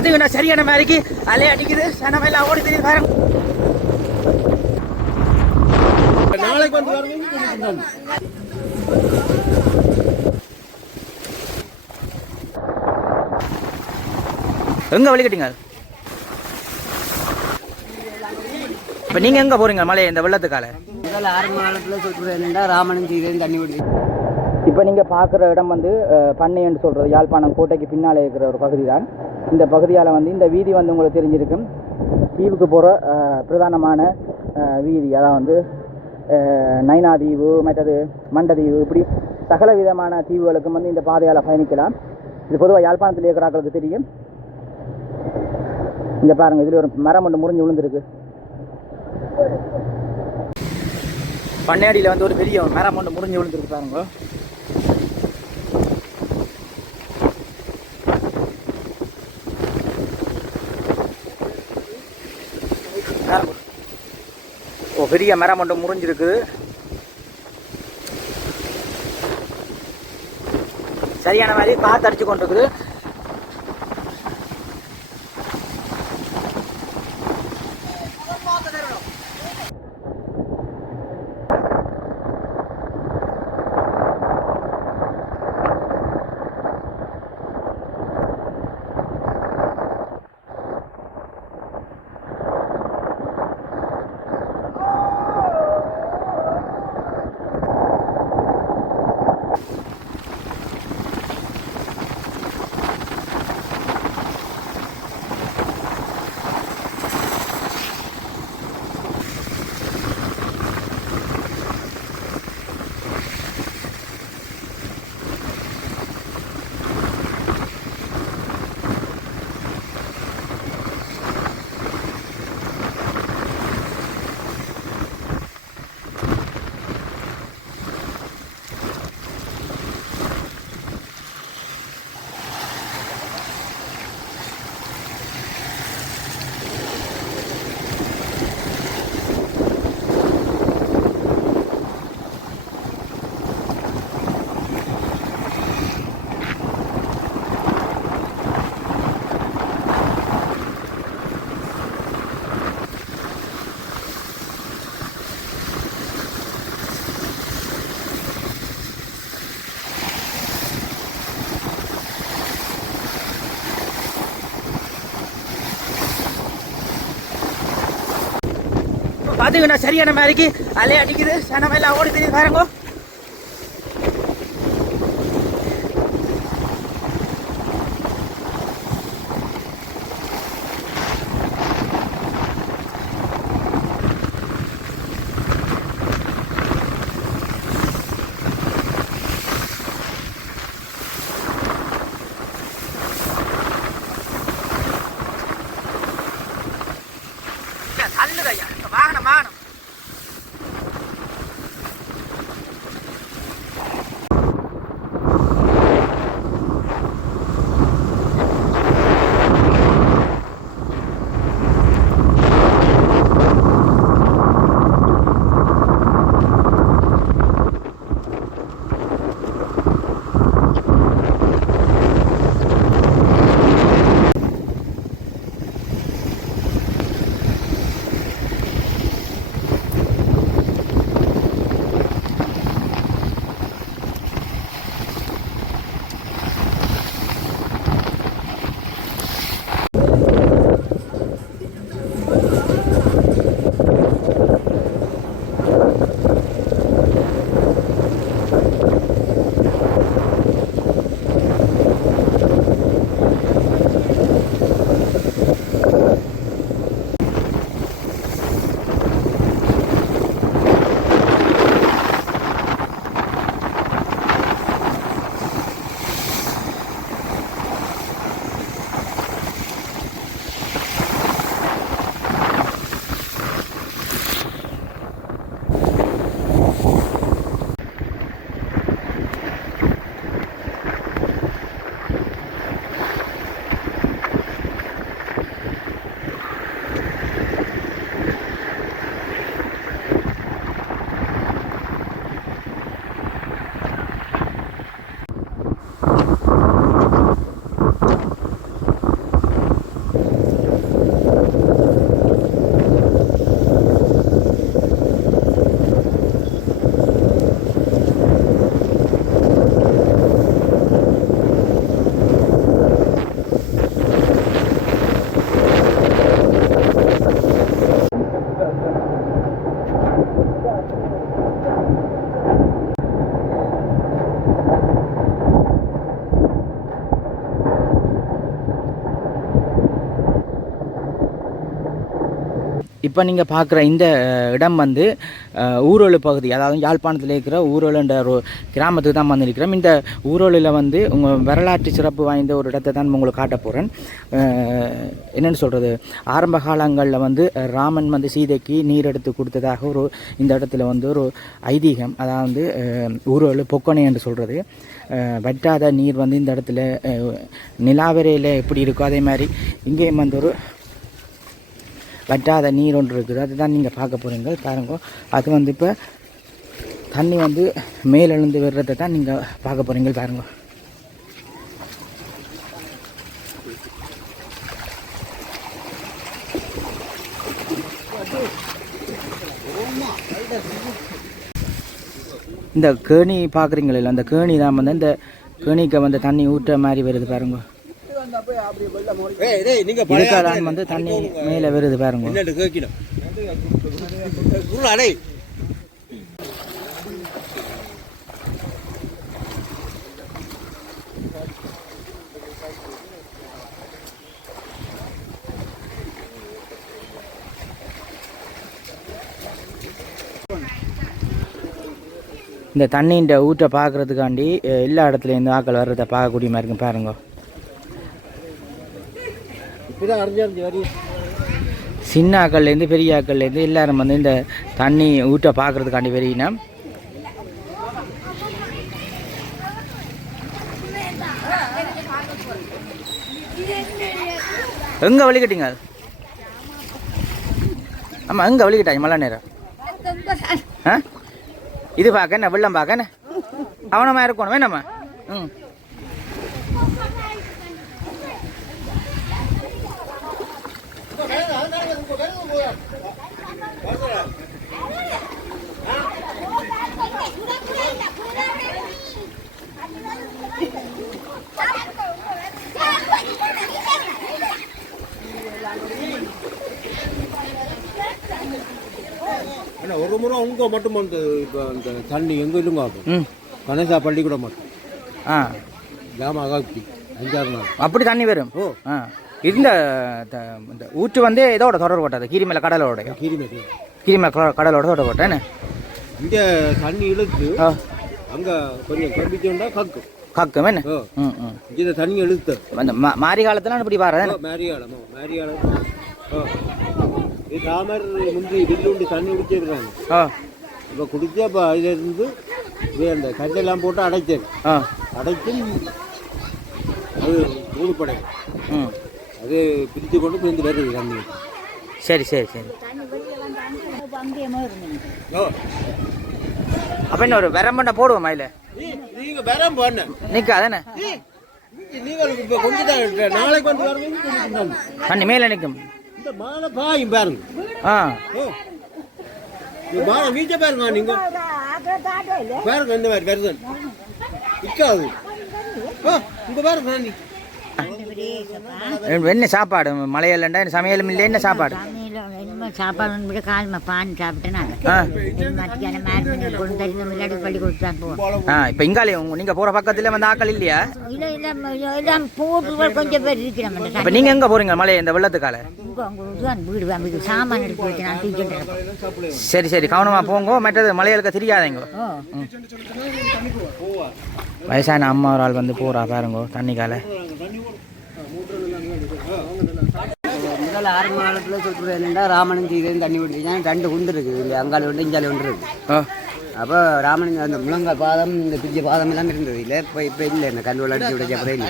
பாத்தீங்கன்னா சரியான மாதிரிக்கு அலை அடிக்குது? சனமெல்லாம் ஓடி தெரியுது பாருங்க. நாளைக்கு வந்து வரணும் எங்க வழிகட்டிங்க இப்ப நீங்க எங்க போறீங்க மலை இந்த வெள்ளத்துக்கால? முதல்ல ஆரம்ப காலத்தில் சொல்கிறேன்டா ராமனும் சீதையும் தண்ணி விடுது இப்போ நீங்கள் பார்க்குற இடம் வந்து பண்ணைன்னு சொல்கிறது யாழ்ப்பாணம் கோட்டைக்கு பின்னாலே இருக்கிற ஒரு பகுதி தான் இந்த பகுதியால் வந்து இந்த வீதி வந்து உங்களுக்கு தெரிஞ்சிருக்கும். தீவுக்கு போகிற பிரதானமான வீதி. அதான் வந்து நைனா தீவு மற்றது மண்டதீவு. இப்படி சகல விதமான தீவுகளுக்கும் வந்து இந்த பாதையால் பயணிக்கலாம். இது பொதுவாக யாழ்ப்பாணத்தில் இருக்கிறாக்களுக்கு தெரியும். இங்கே பாருங்கள் இதில் ஒரு மரம் ஒன்று முறிஞ்சு விழுந்திருக்கு. பண்ணாடியில் வந்து ஒரு பெரிய மரம் ஒன்று முறிஞ்சு விழுந்திருக்கு பாருங்க. ஓ பெரிய மரம் ஒன்று முறிஞ்சிருக்குது. சரியான மாதிரி காத்து அடிச்சு கொண்டிருக்குது. பாத்தீங்கன்னா சரியான மாதிரிக்கு அலை அடிக்குது? சனமெல்லாம் ஓடி தெரியுது பாருங்க. தள்ளுதையா வாகனம் வாகனம். இப்போ நீங்கள் பார்க்குற இந்த இடம் வந்து ஊரோலு பகுதி அதாவது யாழ்ப்பாணத்தில் இருக்கிற ஊரோலுன்ற ஒரு கிராமத்துக்கு தான் வந்திருக்கிறோம் இந்த ஊரோலில் வந்து உங்கள் வரலாற்று சிறப்பு வாய்ந்த ஒரு இடத்தை தான் உங்களுக்கு காட்ட போகிறேன் என்னென்னு சொல்கிறது ஆரம்ப காலங்களில் வந்து ராமன் வந்து சீதைக்கு நீர் எடுத்து கொடுத்ததாக ஒரு இந்த இடத்துல வந்து ஒரு ஐதீகம் அதாவது ஊரோலு பொக்கனை என்று சொல்கிறது வற்றாத நீர் வந்து இந்த இடத்துல நிலாவரையில் எப்படி இருக்கோ அதே மாதிரி இங்கேயும் வந்து ஒரு வற்றாத நீர் ஒன்று இருக்குது. அதுதான் நீங்கள் பார்க்க போகிறீங்க பாருங்க அது வந்து இப்போ தண்ணி வந்து மேலெழுந்து விடுறதை தான் நீங்கள் பார்க்க போகிறீங்க பாருங்க. இந்த கேணி பார்க்குறீங்களா அந்த கேணி தான் வந்து இந்த கேணிக்கு வந்து தண்ணி ஊற்ற மாதிரி வருது பாருங்க. ஏய் டேய் நீங்க இதுக்காக வந்து தண்ணி மேலே வருது பாருங்க. இந்த தண்ணின்ற ஊற்றை பார்க்கறதுக்காண்டி எல்லா இடத்துலேருந்து ஆக்கள் வர்றதை பார்க்கக்கூடிய மாதிரி இருக்கும் பாருங்க. வரி. சின்ன ஆக்கள்லேருந்து பெரிய ஆக்கள்லேருந்து எல்லாரும் வந்து இந்த தண்ணி ஊட்ட பார்க்கறதுக்காண்டி வெறியினா எங்கே வலிக்கட்டிங்க? ஆமாம் எங்கே வலிக்கட்டாங்க மழை நேரம்? ஆ? இது பார்க்க என்ன வெள்ளம் பார்க்க என்ன? அவனமாக இருக்கணும் வேணாமா? ம். அண்ணா ஒரு முறை உங்க மட்டும் வந்து இப்போ அந்த தண்ணி எங்க இல்லைங்க அது? ம். கணேசா பள்ளிக்கூடம் மட்டும். ஆ. ஜாமா காப்பி அஞ்சாறு நாள். அப்படி தண்ணி வரும்? ஓ. ஆ. இந்த இந்த ஊற்று வந்து இதோட தொடர்பு கொட்டாது கீரிமலை கடலோட கீரிமலை க- கடலோட தொடர்பு கொட்டா என்ன? இங்க தண்ணி இழுத்து அங்க கொஞ்சம் கம்பிச்சோண்டா கக்கும். கக்கும் என்ன? ஓ. ம் ம். இங்க தண்ணி இழுத்து. அந்த மாரி காலத்தில் இப்படி பாரு மேரியாளமோ மேரியாளம். ஓ. இது தாமர் முந்தி வில்லுண்டி தண்ணி குடிச்சிருக்காங்க இப்போ குடிச்சு அப்போ அதுல இருந்து இது அந்த கட்டெல்லாம் போட்டு அடைச்சது ஆ அடைச்சும் அது ஊதுப்படை அது பிரித்து கொண்டு பிரிந்து வருது தண்ணி சரி சரி சரி ஓ அப்போ என்ன ஒரு விரம்பண்ண போடுவோம் மயில நீங்க வேறாம் போன நிற்காதானே நீங்கள் இப்போ கொஞ்சம் நாளைக்கு வந்து. தண்ணி மேலே நிற்கும் இந்த மாலை பாயும் பாருங்க. ஆ. இந்த மாலை வீச்ச பாருங்க நீங்க. பாருங்க இந்த மாதிரி வருது நிற்காது இங்க பாருங்க என்ன சாப்பாடு? மலையிலண்டா என்ன சமையலும் இல்லை என்ன சாப்பாடு? சாப்பாடு விட காலமா பான் சாப்பிட்டேன் மத்தியானம் கொண்டு தருந்த பள்ளி போவோம் இப்போ இங்காலே நீங்கள் போகிற பக்கத்தில் வந்து ஆக்கள் இல்லையா? இல்லை இல்லை போட்டு கொஞ்சம் பேர் இருக்கிறோம் அப்போ நீங்கள் எங்கே போகிறீங்க மலை இந்த வெள்ளத்துக்கால? இங்கே அவங்க தான் வீடு வாங்க சாமான் எடுத்து வச்சு நான் தூக்கிட்டு சரி சரி கவனமாக போங்க. மற்றது மலையாளுக்கு தெரியாதீங்க வயசான அம்மா ஒரு ஆள் வந்து போகிறா பாருங்க தண்ணிக்கால. முதல் ஆரம்ப காலத்தில் சொல்கிறது என்னென்னா ராமனும் சீதையும் தண்ணி விட்டுருக்காங்க ரெண்டு குண்டு இருக்குது. இல்லை அங்கால ஒன்று இங்கால ஒன்று இருக்குது. அப்போ ராமன் அந்த முழங்கால் பாதம் இந்த பிஞ்ச பாதம் எல்லாம் இருந்தது. இல்லை இப்போ இப்போ இல்லை இந்த கல்லூரில் அடிச்சு விட அப்புறம் இல்லை.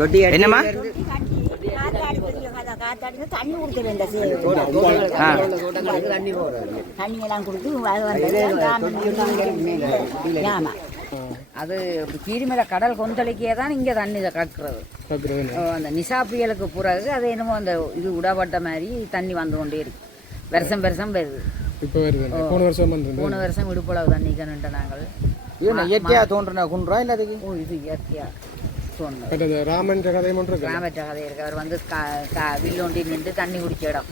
தொட்டி என்னம்மா? தண்ணி இந்த எல்லாம் கொடுத்து அது வந்து ஆமா. அது கீரிமலை கடல் கொந்தளிக்கே தான் இங்கே தண்ணி இதை கக்குறது. அந்த நிசா புயலுக்கு பிறகு அது என்னமோ அந்த இது உடப்பட்ட மாதிரி தண்ணி வந்து கொண்டே இருக்கு. வருஷம் வருஷம் வருது. இப்போ வருது போன வருஷம் போன வருஷம் விடுப்புளவு தண்ணி கண்ணுட்ட நாங்கள். இயற்கையாக தோன்றுன குன்றா இல்லை அதுக்கு? ஓ இது இயற்கையா சொன்னது பட் அந்த ராமன் கதை கிராமற்ற கதை இருக்கு. அவர் வந்து கா- கா- வில்லோண்டி நின்று தண்ணி குடிச்ச இடம்.